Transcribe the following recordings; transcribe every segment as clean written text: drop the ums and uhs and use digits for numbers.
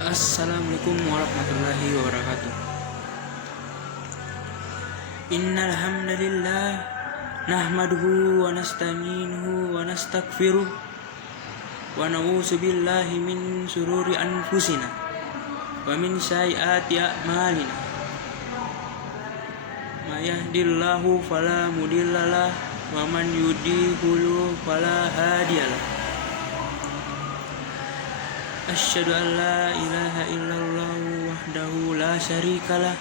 Assalamualaikum warahmatullahi wabarakatuh. Innal hamdalillah nahmaduhu wa nasta'inuhu wa nastaghfiruh wa na'udzu billahi min shururi anfusina wa min sayyiati a'malina. May yahdihillahu fala mudhillalah wa man yudhlil fala hadiyalah. Asyhadu an la ilaha illallah wahdahu la syarikalah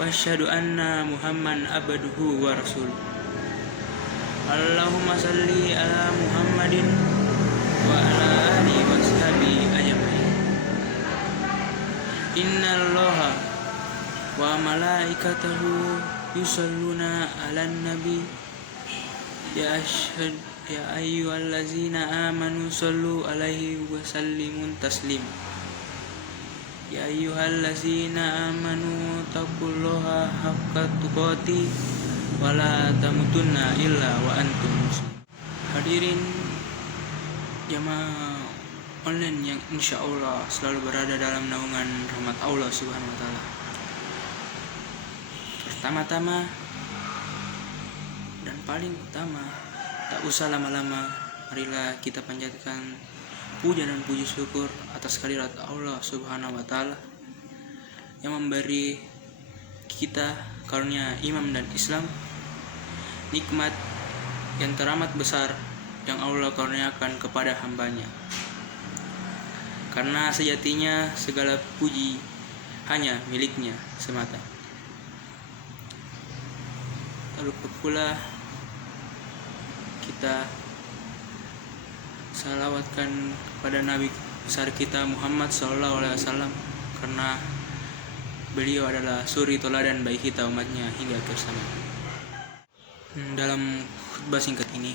wa asyhadu anna Muhammadan abduhu wa rasuluh. Allahumma shalli ala Muhammadin wa ala alihi washabihi ajmain. Innallaha wa malaikatahu yusholluna 'alan nabi ya ayyuhallazina amanu shollu alaihi wa sallimu taslima. Ya ayyuhallazina amanu taqullaha haqqa tuqatih wa la tamutunna illa wa antum muslimun. Hadirin jamaah online yang insyaallah selalu berada dalam naungan rahmat Allah Subhanahu wa taala. Pertama-tama dan paling utama, tak usah lama-lama, marilah kita panjatkan puja dan puji syukur atas kehadirat Allah Subhanahu wa taala yang memberi kita karunia iman dan Islam, nikmat yang teramat besar yang Allah karuniakan kepada hambanya. Karena sejatinya segala puji hanya miliknya semata. Lalu pula kita salawatkan kepada Nabi besar kita Muhammad SAW, karena beliau adalah suri teladan bagi kita umatnya hingga akhir zaman. Dalam khutbah singkat ini,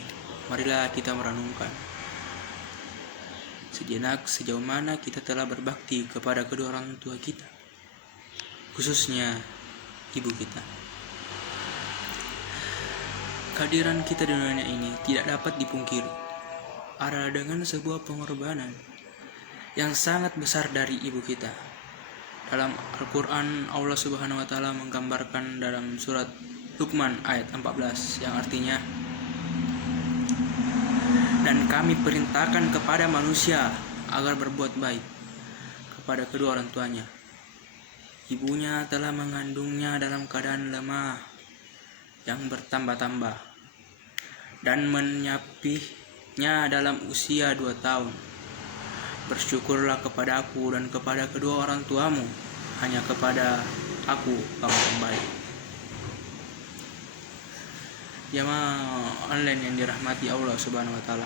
marilah kita merenungkan sejenak sejauh mana kita telah berbakti kepada kedua orang tua kita, khususnya ibu kita. Kehadiran kita di dunia ini tidak dapat dipungkiri adalah dengan sebuah pengorbanan yang sangat besar dari ibu kita. Dalam Al-Quran, Allah Subhanahu wa taala menggambarkan dalam surat Luqman ayat 14 yang artinya, dan kami perintahkan kepada manusia agar berbuat baik kepada kedua orang tuanya. Ibunya telah mengandungnya dalam keadaan lemah yang bertambah-tambah dan menyapihnya dalam usia 2 tahun. Bersyukurlah kepada aku dan kepada kedua orang tuamu, hanya kepada aku kamu kembali. Jamaah online yang dirahmati Allah Subhanahu wa taala.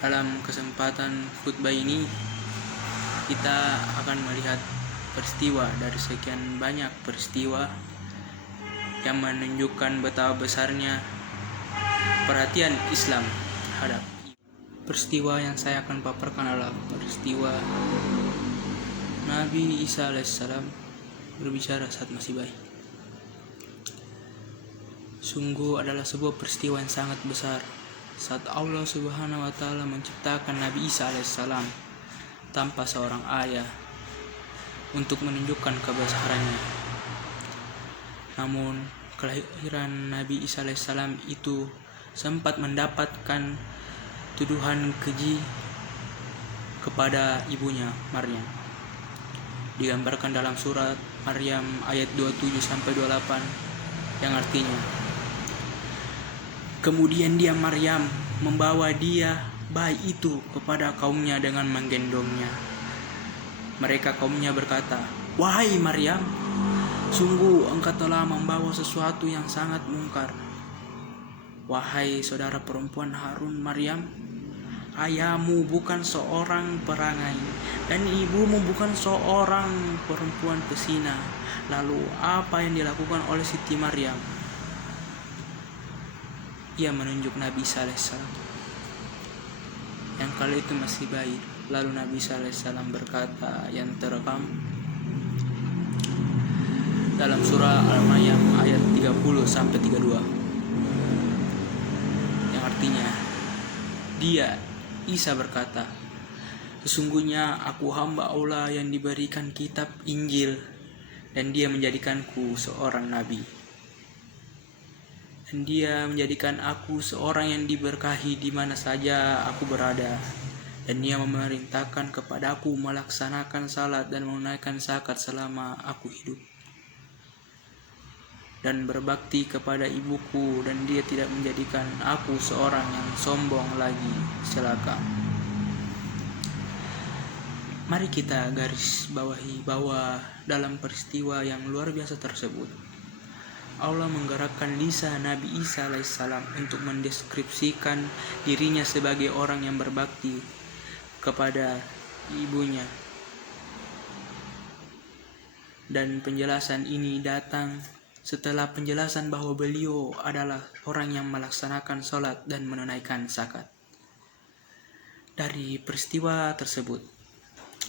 Dalam kesempatan khutbah ini kita akan melihat peristiwa dari sekian banyak peristiwa yang menunjukkan betapa besarnya perhatian Islam terhadap. Peristiwa yang saya akan paparkan adalah peristiwa Nabi Isa alaihissalam berbicara saat masih bayi. Sungguh adalah sebuah peristiwa yang sangat besar saat Allah Subhanahu wa taala menciptakan Nabi Isa alaihissalam tanpa seorang ayah untuk menunjukkan kebesarannya. Namun kelahiran Nabi Isa alaihissalam itu sempat mendapatkan tuduhan keji kepada ibunya Maryam. Digambarkan dalam surat Maryam ayat 27-28 yang artinya, kemudian dia Maryam membawa dia bayi itu kepada kaumnya dengan menggendongnya. Mereka kaumnya berkata, wahai Maryam, sungguh engkau telah membawa sesuatu yang sangat mungkar. Wahai saudara perempuan Harun Maryam, ayahmu bukan seorang perangai dan ibumu bukan seorang perempuan pesina. Lalu apa yang dilakukan oleh Siti Maryam? Ia menunjuk Nabi Isa alaihissalam yang kali itu masih bayi. Lalu Nabi Isa alaihissalam berkata yang terekam dalam surah Al-Maryam ayat 30-32 yang artinya, dia Isa berkata, Sesungguhnya aku hamba Allah yang diberikan kitab Injil, dan Dia menjadikanku seorang nabi. Dan Dia menjadikan aku seorang yang diberkahi di mana saja aku berada. Dan Dia memerintahkan kepadaku melaksanakan salat dan menunaikan zakat selama aku hidup. Dan berbakti kepada ibuku, dan Dia tidak menjadikan aku seorang yang sombong lagi celaka. Mari kita garis bawahi bahwa dalam peristiwa yang luar biasa tersebut, Allah menggerakkan lisan Nabi Isa alaihissalam untuk mendeskripsikan dirinya sebagai orang yang berbakti kepada ibunya. Dan penjelasan ini datang setelah penjelasan bahwa beliau adalah orang yang melaksanakan sholat dan menunaikan zakat. Dari peristiwa tersebut,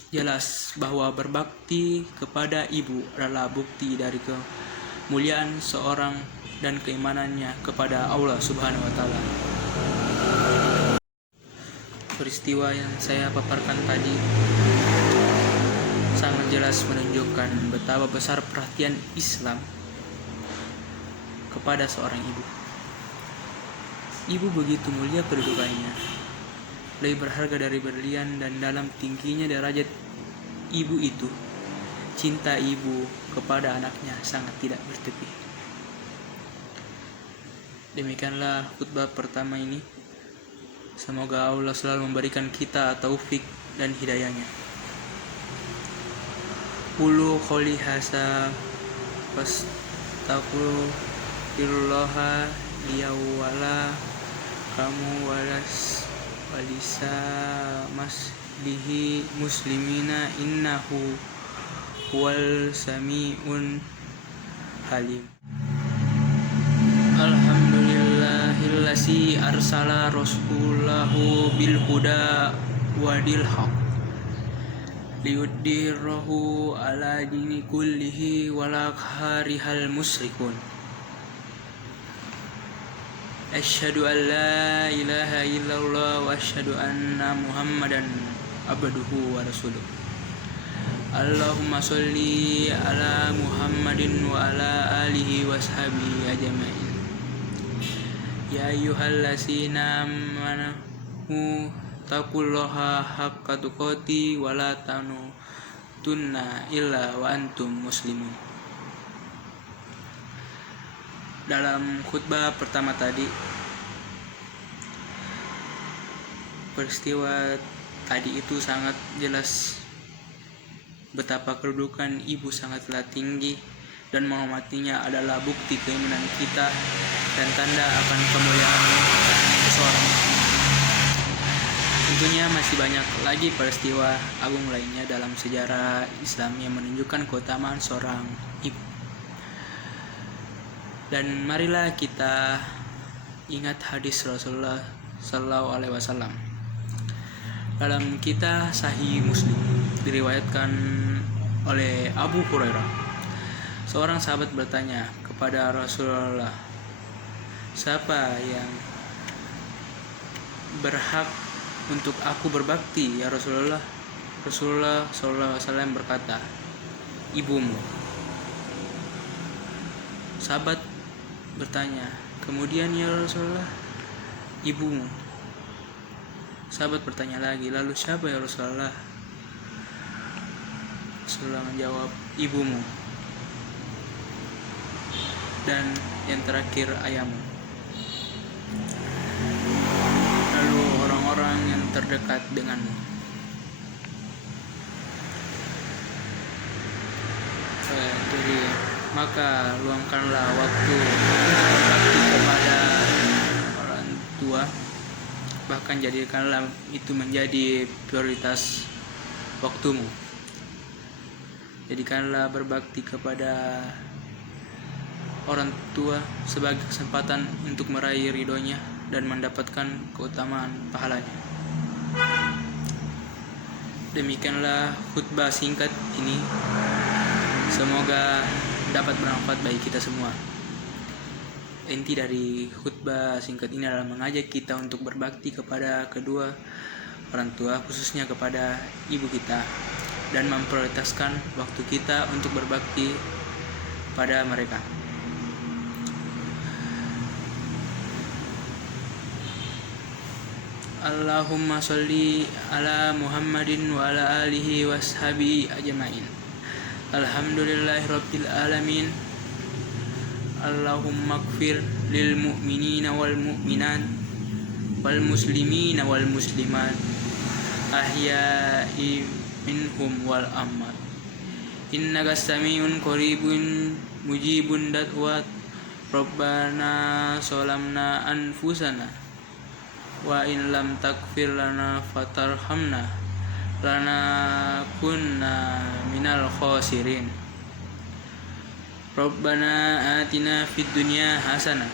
jelas bahwa berbakti kepada ibu adalah bukti dari kemuliaan seorang dan keimanannya kepada Allah Subhanahu wa Ta'ala. Peristiwa yang saya paparkan tadi sangat jelas menunjukkan betapa besar perhatian Islam kepada seorang ibu. Ibu begitu mulia kedudukannya, lebih berharga dari berlian, dan dalam tingginya derajat ibu itu, cinta ibu kepada anaknya sangat tidak bertepi. Demikianlah khutbah pertama ini. Semoga Allah selalu memberikan kita taufik dan hidayahnya. Qulu qouli hadza fastaghfirullaha liya wa lakum walisa maslihi muslimina innahu huwal sami'un halim. Alhamdulillahillazi arsala rasulahu bil huda wa dil haq liyudhhirahu ala dini kullihi wala karihal musyrikun. Asyhadu an la ilaha illallah wa asyhadu anna Muhammadan abduhu wa rasuluh. Allahumma sholli ala Muhammadin wa ala alihi wa sahbihi ajma'in. Ya ayyuhallazina amanu taqullaha haqqa tuqatih wa la tamutunna illa wa antum muslimun. Dalam khutbah pertama tadi, peristiwa tadi itu sangat jelas betapa kedudukan ibu sangatlah tinggi, dan menghormatinya adalah bukti keimanan kita dan tanda akan kemuliaan seseorang. Tentunya masih banyak lagi peristiwa agung lainnya dalam sejarah Islam yang menunjukkan keutamaan seorang ibu. Dan marilah kita ingat hadis Rasulullah Sallallahu Alaihi Wasallam. Dalam kitab Sahih Muslim diriwayatkan oleh Abu Hurairah, seorang sahabat bertanya kepada Rasulullah, siapa yang berhak untuk aku berbakti ya Rasulullah? Rasulullah Sallallahu Alaihi Wasallam berkata, ibumu. Sahabat bertanya, kemudian ya Rasulullah? Ibumu. Sahabat bertanya lagi, lalu siapa ya Rasulullah? Rasulullah menjawab, ibumu. Dan yang terakhir ayahmu. Lalu orang-orang yang terdekat denganmu. Jadi maka luangkanlah waktu untuk berbakti kepada orang tua, bahkan jadikanlah itu menjadi prioritas waktumu. Jadikanlah berbakti kepada orang tua sebagai kesempatan untuk meraih ridhonya dan mendapatkan keutamaan pahalanya. Demikianlah khutbah singkat ini. Semoga dapat bermanfaat bagi kita semua. Inti dari khutbah singkat ini adalah mengajak kita untuk berbakti kepada kedua orang tua, khususnya kepada ibu kita, dan memprioritaskan waktu kita untuk berbakti pada mereka. Allahumma sholli ala Muhammadin wa ala alihi washabihi ajmain. Alhamdulillahirabbil alamin. Allahumma ighfir lil mu'minina wal mu'minat wal muslimina wal muslimat ahya'i minhum wal amwat. Innaka samiun qaribun mujibun da'wat. Rabbana sholamna anfusana wa in lam takfir lana fatarhamna lana kunna minal khosirin. Rabbana atina fid dunya hasanah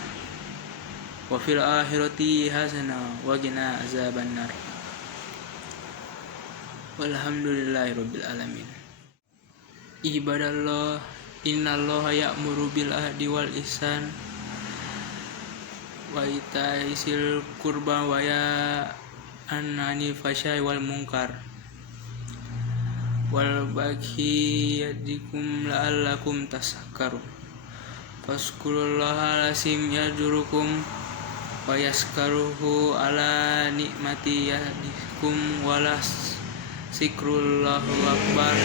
wa fil akhirati hasanah wa qina azabannar. Walhamdulillahirabbil alamin. Ibadallah, innallaha ya'muru bil ahdi wal ihsan wa ita'i zil qurba wa yanha 'anil fahsya'i wal munkar wal baghi yadikum la'allakum tazakkarun. Fazkurullaha lazim yadzurukum wa yaskaruhu ala nikmati yadikum walas zikrullahu akbar.